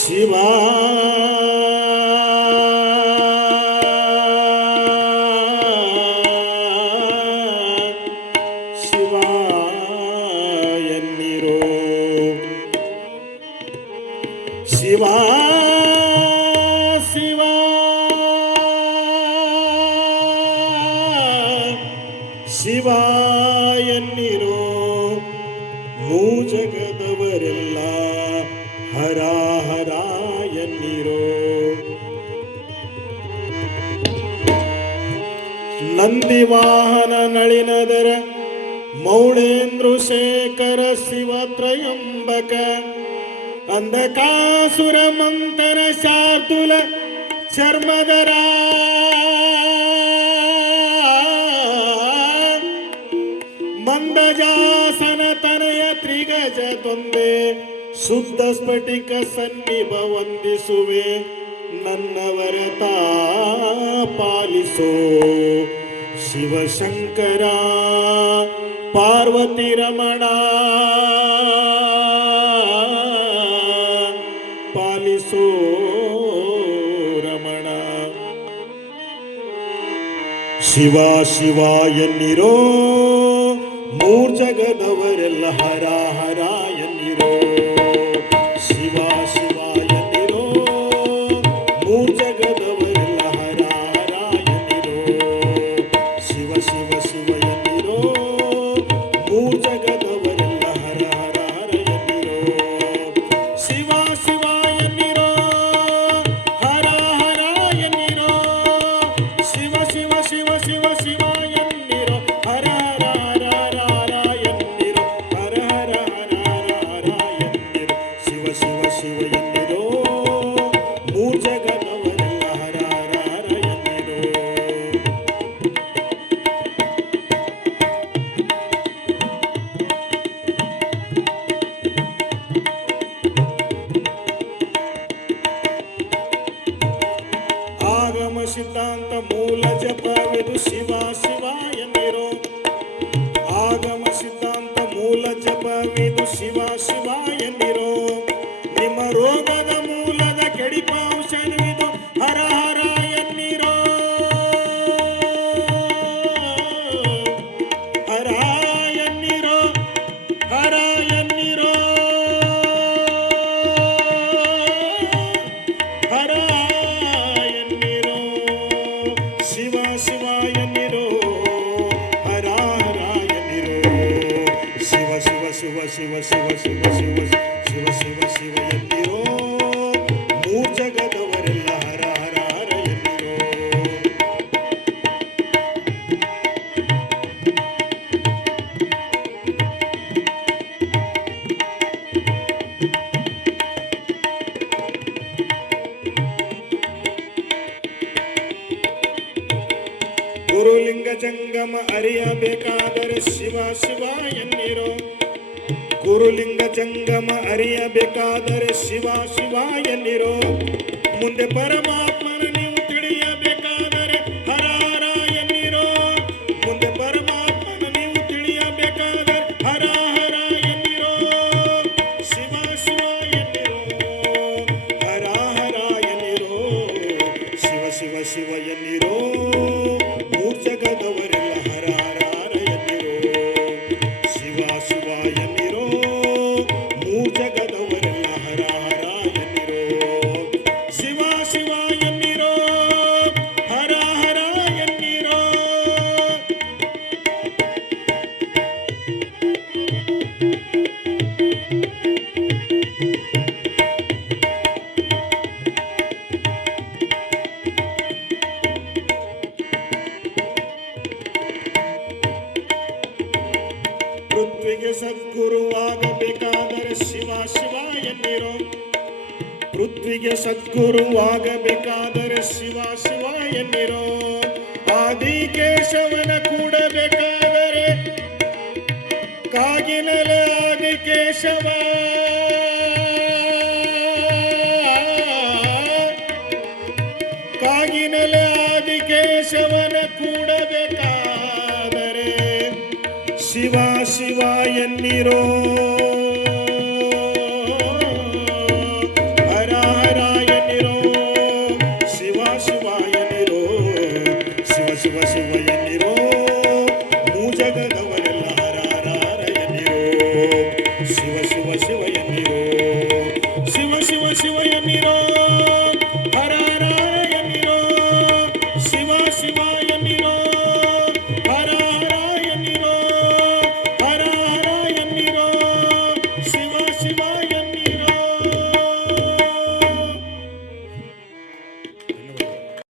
ಶಿವಾ ಶಿವಾ ಎನ್ನಿರೋ ಶಿವಾ ಶಿವಾ ಶಿವಾ ಎನ್ನಿರೋ ಮೂಜಗದವರೆಲ್ಲ ಹರ ಹರ ಎನ್ನಿರೋ ನಂದಿವಾಹನ ನಳಿನದರ ಮೌಳೇಂದ್ರ ಶೇಖರ ಶಿವತ್ರಯಂಬಕ ಅಂಧಕಾಸುರ ಮಂತರ ಶಾರ್ದುಲ ಚರ್ಮದರ ಮಂದಜಾಸನ ತನಯ ತ್ರಿಗಜ ತೊಂದೆ ಶುದ್ಧ ಸ್ಫಟಿಕ ಸನ್ನಿಭ ವಂದಿಸುವೆ ನನ್ನವರತ ಪಾಲಿಸೋ ಶಿವಶಂಕರ ಪಾರ್ವತಿ ರಮಣ ಪಾಲಿಸೋ ರಮಣ ಶಿವ ಶಿವ ಎನ್ನಿರೋ ಮೂರ್ಜಗದವರೆಲ್ಲ ಹರ ಹರ ಎನ್ನಿರೋ ಶಿವ ಶಿವ ಎನ್ನಿರೋ ಮೂರ್ಜಗದವರೆಲ್ಲ ಹರ ಹರ ಎನ್ನಿರೋ ಶಿವ ಶಿವ ಶಿವ ಎನ್ನಿರೋ ಮೂರ್ಜಗದವರೆಲ್ಲ ಹರ ಹರ ಹರ ಎನ್ನಿರೋ ಶಿವ ಶಿವ ಎನ್ನಿರೋ ಹರ ಹರ ಎನ್ನಿರೋ ಶಿವ ಶಿವ ಶಿವ ಶಿವ ಶಿವ ಎನ್ನಿರೋ ಹರ ಹರ ಹರ ಹರ ಎನ್ನಿರೋ ಹರ ಹರ ಹರ ಹರ ಹರ ಎನ್ನಿರೋ ಶಿವ ಶಿವ ಶಿವ ಎನ್ನಿರೋ ಮೂರ್ಜಗದವರೆಲ್ಲ ಹರ ಹರ ಹರ ಎನ್ನಿರೋ ಆಗಮ ಸಿದ್ಧಾಂತ ಮೂಲ ಜಪವಿದು ಶಿವ ಶಿವ ಎನ್ನಿರೋ ಆಗಮ ಸಿದ್ಧಾಂತ ಮೂಲ ಜಪವಿದು ಶಿವ ಶಿವ ಎನ್ನಿರೋ ನಿಮ್ಮ ರೋಗದ ಮೂಲದ ಕೆಡಿಪ ಔಷಧವಿದು ಹರ ಹರ ಎನ್ನಿರೋ ಹರ ಎನ್ನಿರೋ ಹರ ಎನ್ನಿರೋ ಹರ ಎನ್ನಿರೋ ಶಿವ ಶಿವ ಎನ್ನಿರೋ ಹರ ಹರ ಎನ್ನಿರೋ ಶಿವ ಶಿವ ಶಿವ ಶಿವ ಶಿವ ಶಿವ ಶಿವ ಶಿವ ಶಿವ ಶಿವ ಎನ್ನಿರೋ ಮೂರ್ಜಗದವರೆಲ್ಲ ಹರ ಹರ ಹರ ಎನ್ನಿರೋ ಗುರುಲಿಂಗ ಜಂಗಮ ಅರಿಯಬೇಕಾದರೆ ಶಿವ ಶಿವ ಎನ್ನಿರೋ ಗುರುಲಿಂಗ ಜಂಗಮ ಅರಿಯಬೇಕಾದರೆ ಶಿವ ಶಿವ ಎನ್ನಿರೋ ಮುಂದೆ ಪರಮಾತ್ಮನ ನೀವು ತಿಳಿಯಬೇಕಾದರೆ ಹರ ಹರ ಎನ್ನಿರೋ ಮುಂದೆ ಪರಮಾತ್ಮನ ನೀವು ತಿಳಿಯಬೇಕಾದರೆ ಹರ ಹರ ಎನ್ನಿರೋ ಶಿವ ಶಿವ ಎನ್ನಿರೋ ಹರ ಹರ ಎನ್ನಿರೋ ಶಿವ ಶಿವ ಶಿವ ಎನ್ನಿರೋ ಮೂರ್ಜಗದವರೆಲ್ಲ ಹರ ಹರ ಹರ ಎನ್ನಿರೋ ಶಿವ ಶಿವ ಎನ್ನಿರೋ ಮೂರ್ಜಗದವರೆಲ್ಲ ಹರ ಹರ ಎನ್ನಿರೋ ಶಿವ ಶಿವ ಎನ್ನಿರೋ ಹರ ಹರ ಎನ್ನಿರೋ ಪೃಥ್ವಿಗೆ ಸದ್ಗುರುವಾಗಬೇಕಾದರೆ ಶಿವ ಶಿವ ಎನ್ನಿರೋ ಪೃಥ್ವಿಗೆ ಸದ್ಗುರುವಾಗಬೇಕಾದರೆ ಶಿವ ಶಿವ ಎನ್ನಿರೋ ಆದಿಕೇಶವನ ಕೂಡಬೇಕಾದರೆ ಕಾಗಿನೆಲೆ ಆದಿಕೇಶವ ಕಾಗಿನೆಲೆ ಆದಿಕೇಶವನ ಕೂಡಬೇಕಾದರೆ ಶಿವ ಶಿವ ಎನ್ನಿರೋ ಹರ ಹರ ಎನ್ನಿರೋ ಶಿವ ಶಿವ ಎನ್ನಿರೋ ಶಿವ ಶಿವ ಶಿವ ಎನ್ನಿರೋ ಮೂಜಗದವರೆಲ್ಲ ಹರ ಹರ ಹರ ಎನ್ನಿರೋ ಶಿವ ಶಿವ ಶಿವ ಎನ್ನಿರೋ ಶಿವ ಶಿವ ಶಿವ ಎನ್ನಿರೋ